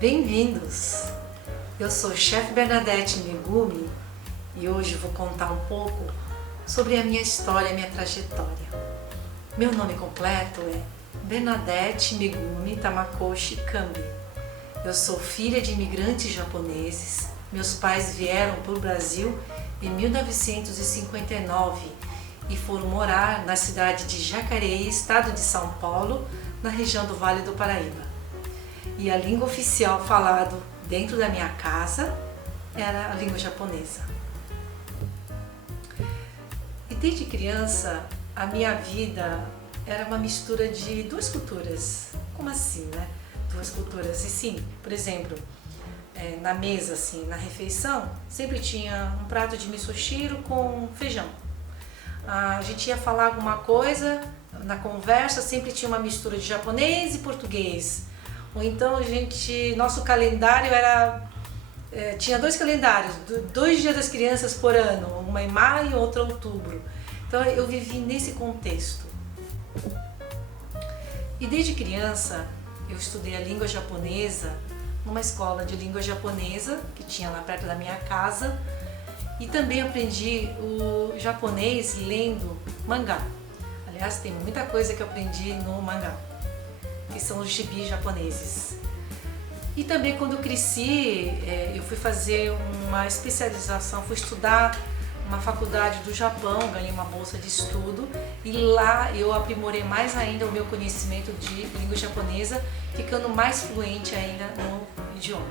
Bem-vindos! Eu sou Chef Bernadette Megumi e hoje vou contar um pouco sobre a minha história, a minha trajetória. Meu nome completo é Bernadette Megumi Tamakoshi Kambi. Eu sou filha de imigrantes japoneses. Meus pais vieram para o Brasil em 1959 e foram morar na cidade de Jacareí, estado de São Paulo, na região do Vale do Paraíba. E a língua oficial falada dentro da minha casa era a língua japonesa. E desde criança a minha vida era uma mistura de duas culturas. Como assim, né? Duas culturas. E sim, por exemplo, na mesa, assim, na refeição, sempre tinha um prato de misoshiro com feijão. A gente ia falar alguma coisa, na conversa sempre tinha uma mistura de japonês e português. Ou então nosso calendário tinha dois calendários, 2 dias das crianças por ano, uma em maio e outra em outubro. Então eu vivi nesse contexto. E desde criança eu estudei a língua japonesa numa escola de língua japonesa que tinha lá perto da minha casa, e também aprendi o japonês lendo mangá. Aliás, tem muita coisa que eu aprendi no mangá, que são os gibis japoneses. E também quando eu cresci, eu fui fazer uma especialização, fui estudar uma faculdade do Japão, ganhei uma bolsa de estudo e lá eu aprimorei mais ainda o meu conhecimento de língua japonesa, ficando mais fluente ainda no idioma.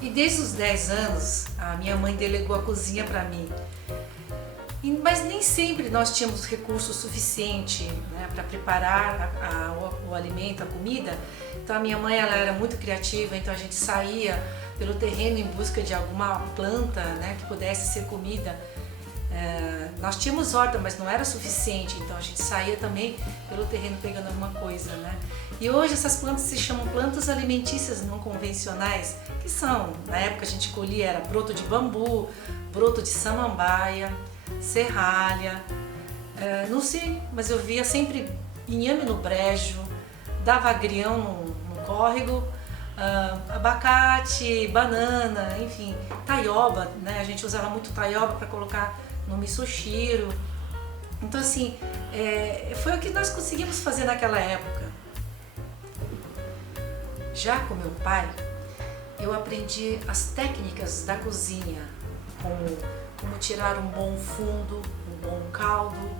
E desde os 10 anos, a minha mãe delegou a cozinha para mim. Mas nem sempre nós tínhamos recurso suficiente, né, para preparar o alimento, a comida. Então a minha mãe ela era muito criativa, então a gente saía pelo terreno em busca de alguma planta, né, que pudesse ser comida. Nós tínhamos horta, mas não era suficiente, então a gente saía também pelo terreno pegando alguma coisa, né? E hoje essas plantas se chamam plantas alimentícias não convencionais, que são, na época a gente colhia era broto de bambu, broto de samambaia, serralha, não sei, mas eu via sempre inhame no brejo, dava agrião no córrego, abacate, banana, enfim, taioba, né? A gente usava muito taioba para colocar no misoshiro. Então assim, foi o que nós conseguimos fazer naquela época. Já com meu pai, eu aprendi as técnicas da cozinha, como tirar um bom fundo, um bom caldo,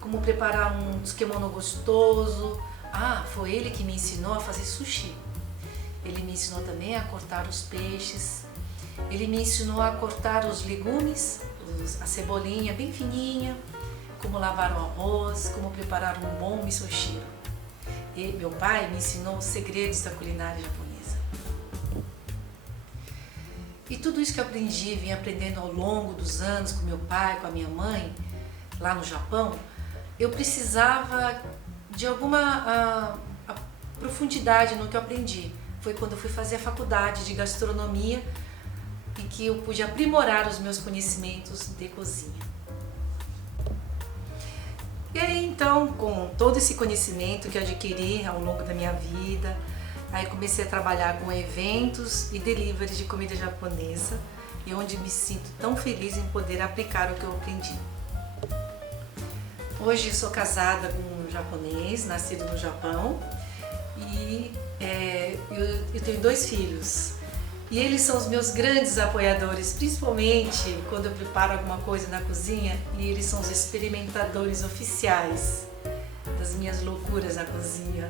como preparar um tsukemono gostoso. Foi ele que me ensinou a fazer sushi. Ele me ensinou também a cortar os peixes. Ele me ensinou a cortar os legumes, a cebolinha bem fininha, como lavar o arroz, como preparar um bom misoshiro. E meu pai me ensinou os segredos da culinária japonesa. E tudo isso que eu aprendi, vim aprendendo ao longo dos anos com meu pai, com a minha mãe, lá no Japão, eu precisava de alguma profundidade no que eu aprendi. Foi quando eu fui fazer a faculdade de gastronomia e que eu pude aprimorar os meus conhecimentos de cozinha. E aí então, com todo esse conhecimento que eu adquiri ao longo da minha vida, aí comecei a trabalhar com eventos e delivery de comida japonesa, e onde me sinto tão feliz em poder aplicar o que eu aprendi. Hoje sou casada com um japonês, nascido no Japão, e eu tenho 2 filhos. E eles são os meus grandes apoiadores, principalmente quando eu preparo alguma coisa na cozinha, e eles são os experimentadores oficiais das minhas loucuras na cozinha.